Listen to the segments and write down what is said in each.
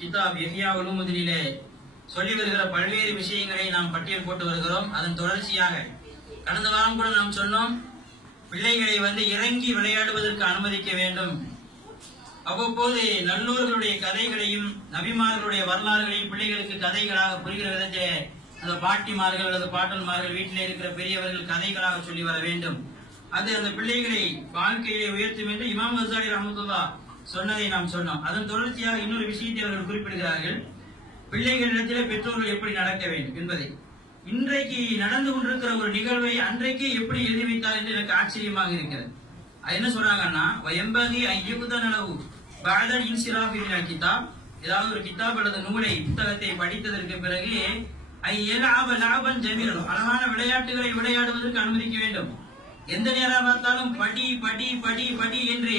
கிதாப் எஹியா உலுமுதிலே சொல்லி வருகிற பல்வேறு விஷயங்களை நாம் பட்டியல் போட்டு வருகிறோம். அதன் தொடர்ச்சியாக கடந்த வாரம் கூட நாம் சொன்னோம் பிள்ளைகளை வந்து இறங்கி விளையாடுவதற்கு அனுமதிக்க வேண்டும். அவ்வப்போது நல்லோர்களுடைய கதைகளையும் நபிமார்களுடைய வரலாறுகளையும் பிள்ளைகளுக்கு கதைகளாக புரிகிற விதத்திலே அந்த பாட்டிமார்கள் அல்லது பாட்டன்மார்கள் வீட்டிலே இருக்கிற பெரியவர்கள் கதைகளாக சொல்லி வர வேண்டும். அது அந்த பிள்ளைகளை வாழ்க்கையை உயர்த்தும் என்று இமாம் ஹசாரி ரஹமத்துல்லா சொன்னதை நாம் சொன்னோம். அதன் தொடர்ச்சியாக இன்னொரு விஷயத்தை அவர்கள் குறிப்பிடுகிறார்கள். பிள்ளைகளிடத்திலே பெற்றோர்கள் எப்படி நடக்க வேண்டும் என்பதை. இன்றைக்கு நடந்து கொண்டிருக்கிற ஒரு நிகழ்வை அன்றைக்கு எப்படி எழுதி வைத்தார் என்று எனக்கு ஆச்சரியமாக இருக்கிறது. என்ன சொல்றாங்கன்னா எம்பகி ஐயுகுதன் அளவு பாதன் இன்சிராபின் கிதாப். ஏதாவது ஒரு கிதாப் அல்லது நூலை புத்தகத்தை படித்ததற்கு பிறகு ஐயலாப லாபன் ஜமீரன். அழகான விளையாட்டுகளை விளையாடுவதற்கு அனுமதிக்க வேண்டும். எந்த நேரம் பார்த்தாலும் படி படி படி படி என்று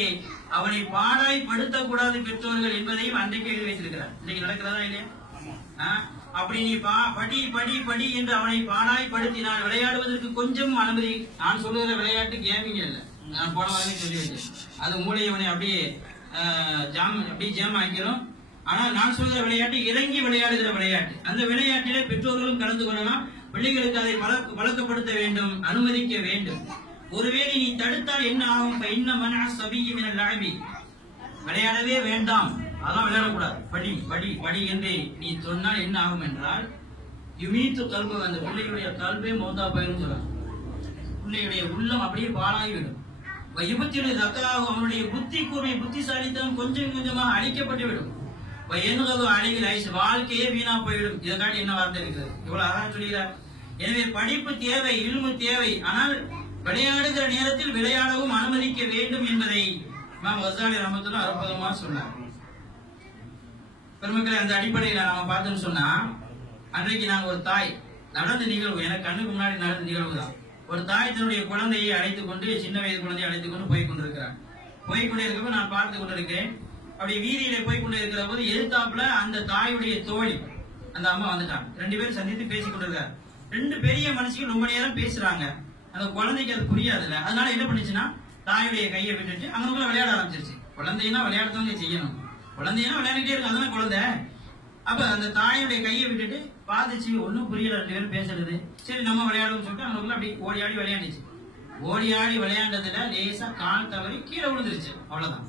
அவனை பாடாய் படுத்தக்கூடாது பெற்றோர்கள் என்பதையும் அன்றைக்கு எழுதி வைத்திருக்கிறார். இன்னைக்கு நடக்கிறதா இல்லையா? அப்படி நீ பா படி படி படி என்று அவனை பாடாய் படுத்தினால் விளையாடுவதற்கு கொஞ்சம் அனுமதி. நான் சொல்லுகிற விளையாட்டு கேமிங் இல்ல. நான் போன வாரமே சொல்லி வச்சேன். அது மூளை அவனை அப்படியே ஜாம் அப்படியே ஜாம் ஆக்கிரும். ஆனால் நான் சொல்கிற விளையாட்டு இறங்கி விளையாடுகிற விளையாட்டு. அந்த விளையாட்டிலே பெற்றோர்களும் கலந்து கொள்ளலாம். பிள்ளைகளுக்கு அதை பழக்கப்படுத்த வேண்டும் அனுமதிக்க வேண்டும். ஒருவேளை நீ தடுத்தால் என்ன ஆகும்? என்ன இன்ன மன சபியும் என லாபி. விளையாடவே வேண்டாம். அதான் விளையாடக்கூடாது. படி படி படி என்று நீ சொன்னால் என்ன ஆகும் என்றால் யுமீத்து கல்பு அந்த பிள்ளையுடைய கல்வே மோதா பயிரும் சொல்றாங்க பிள்ளையுடைய உள்ளம் அப்படியே பாழாகிவிடும். விபத்தியுடைய தக்காகும் அவனுடைய புத்தி கூர்மை புத்திசாலித்தனம் கொஞ்சம் கொஞ்சமாக அழிக்கப்பட்டு விடும் எண்ணுவது அழிவில் ஐஸ் வாழ்க்கையே வீணா போயிடும் இதற்காண்டி என்ன வார்த்தை இருக்கிறது? இவ்வளவு அழகா சொல்கிறார். எனவே படிப்பு தேவை இல்மு தேவை. ஆனால் விளையாடுகிற நேரத்தில் விளையாடவும் அனுமதிக்க வேண்டும் என்பதை நாம் வசாலி ரமத்துல அற்புதமா சொன்னார். பெருமக்களை அந்த அடிப்படையில் நாம பார்த்தோம்னு சொன்னா அன்றைக்கு நாங்க ஒரு தாய் நடந்த நிகழ்வு எனக்கு கண்ணுக்கு முன்னாடி நடந்த நிகழ்வு தான். ஒரு தாய் தன்னுடைய குழந்தையை அழைத்துக் கொண்டு சின்ன வயது குழந்தையை அழைத்துக் கொண்டு போய் கொண்டிருக்கிறார். போய் கொண்டே இருக்கப்ப நான் பார்த்து கொண்டிருக்கிறேன். அப்படி வீதியில போய் கொண்டே இருக்கிற போது எதிர்த்தாப்புல அந்த தாயுடைய தோழி அந்த அம்மா வந்துட்டாங்க. ரெண்டு பேரும் சந்தித்து பேசிக் கொண்டிருக்காரு ரெண்டு பெரிய மனுஷங்க ரொம்ப நேரம் பேசுறாங்க. அந்த குழந்தைக்கு அது புரியாதுல்ல. அதனால என்ன பண்ணுச்சுன்னா தாயுடைய கையை விட்டுட்டு அங்கனுக்குள்ள விளையாட ஆரம்பிச்சிருச்சு. குழந்தைன்னா விளையாடுறவங்க செய்யணும். குழந்தைன்னா விளையாடிட்டே இருக்கும் அதுதான் குழந்தை. அப்ப அந்த தாயுடைய கையை விட்டுட்டு பாதிச்சு ஒன்றும் புரியல ரெண்டு பேரும் பேசுறது. சரி நம்ம விளையாடுவோம்னு சொல்லிட்டு அவனுக்குள்ள அப்படி ஓடி ஆடி விளையாண்டுச்சு. ஓடி ஆடி விளையாண்டதுல லேசா கால் தவறி கீழே விழுந்துருச்சு. அவ்வளவுதான்.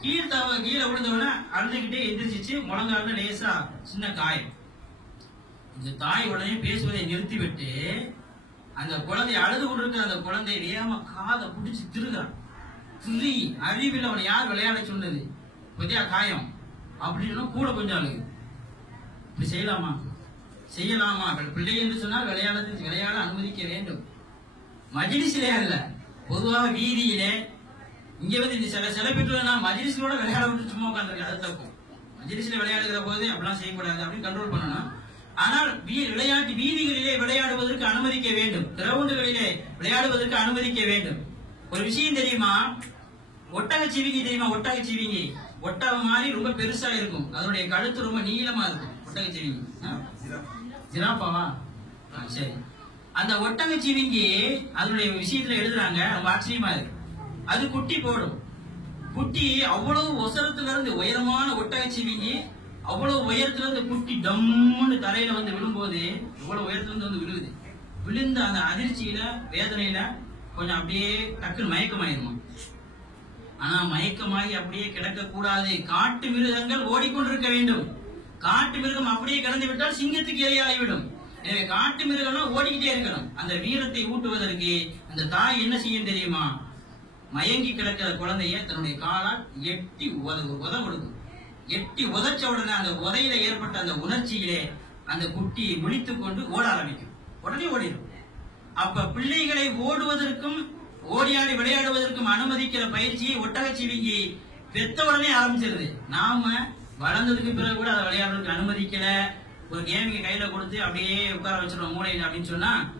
கீழே தவ கீழே விழுந்தவன அழுதுகிட்டே எந்திரிச்சிச்சு முழங்கால லேசா சின்ன காயம். இந்த தாய் உடனே பேசுவதை நிறுத்திவிட்டு அந்த குழந்தை அழுது கொண்டிருக்க அந்த குழந்தை வேகமா காதை பிடிச்சி திருகிறான். திரி அறிவில் அவனை யார் விளையாட சொன்னது? பத்தியா காயம். அப்படின்னு கூட கொஞ்சம் அழுகு இப்படி செய்யலாமா? செய்யலாமா? பிள்ளை என்று சொன்னால் விளையாட விளையாட அனுமதிக்க வேண்டும். மஜிலிசிலே அல்ல. பொதுவாக வீதியிலே. இங்க வந்து இந்த சில சில பெற்றோர் மஜிலிசிலோட விளையாட விட்டு சும்மா உட்காந்துருக்கு அது தப்பு. மஜிலிசில விளையாடுகிற போது அப்படிலாம் செய்யக்கூடாது அப்படின்னு கண்ட்ரோல் பண்ணணும். ஆனால் வீ- விளையாட்டு வீதிகளிலே விளையாடுவதற்கு அனுமதிக்க வேண்டும். கிரவுண்டுகளிலே விளையாடுவதற்கு அனுமதிக்க வேண்டும். ஒரு விஷயம் தெரியுமா? ஒட்டக சிவிங்கி தெரியுமா? ஒட்டக சிவிங்கி. ஒட்டகம் மாதிரி ரொம்ப பெருசா இருக்கும். அதனுடைய கழுத்து ரொம்ப நீளமா இருக்கும். ஒட்டக சிவிங்கி. ஜிராப்பாவா ஆ, சரி. அந்த ஒட்டக சிவிங்கி அதனுடைய விஷயத்துல எழுதுறாங்க. ரொம்ப ஆச்சரியமா இருக்கு. அது குட்டி போடும். குட்டி அவ்வளவு ஒசரத்துல இருந்து உயரமான ஒட்டக சிவிங்கி அவ்வளவு உயரத்துல இருந்து குட்டி டம்முன்னு தரையில வந்து விழும்போது இவ்வளவு உயரத்துல இருந்து வந்து விழுகுது. விழுந்த அந்த அதிர்ச்சியில வேதனையில கொஞ்சம் அப்படியே டக்குன்னு மயக்கமாயிருமா ஆனா மயக்கமாகி அப்படியே கிடக்க கூடாது காட்டு மிருகங்கள் ஓடிக்கொண்டிருக்க வேண்டும். காட்டு மிருகம் அப்படியே கிடந்து விட்டால் சிங்கத்துக்கு இரையாகிவிடும். எனவே காட்டு மிருகம்லாம் ஓடிக்கிட்டே இருக்கணும். அந்த வீரத்தை ஊட்டுவதற்கு அந்த தாய் என்ன செய்யும் தெரியுமா? மயங்கி கிடக்கிற குழந்தைய தன்னுடைய காலால் எட்டி உத உத கொடுக்கும் எட்டி உதைச்ச உடனே அந்த உதையில ஏற்பட்ட அந்த உணர்ச்சியிலே அந்த குட்டி விழித்துக் கொண்டு ஓட ஆரம்பிக்கும். உடனே ஓடிடும். அப்ப பிள்ளைகளை ஓடுவதற்கும் ஓடியாடி விளையாடுவதற்கும் அனுமதிக்கிற பயிற்சியை ஒட்டகச்சிவிங்கி பெத்த உடனே ஆரம்பிச்சிருது. நாம வளர்ந்ததுக்கு பிறகு கூட அதை விளையாடுறதுக்கு அனுமதிக்கல. ஒரு கேமிங்க கையில கொடுத்து அப்படியே உட்கார வச்சிருவோம் மூளை அப்படின்னு சொன்னா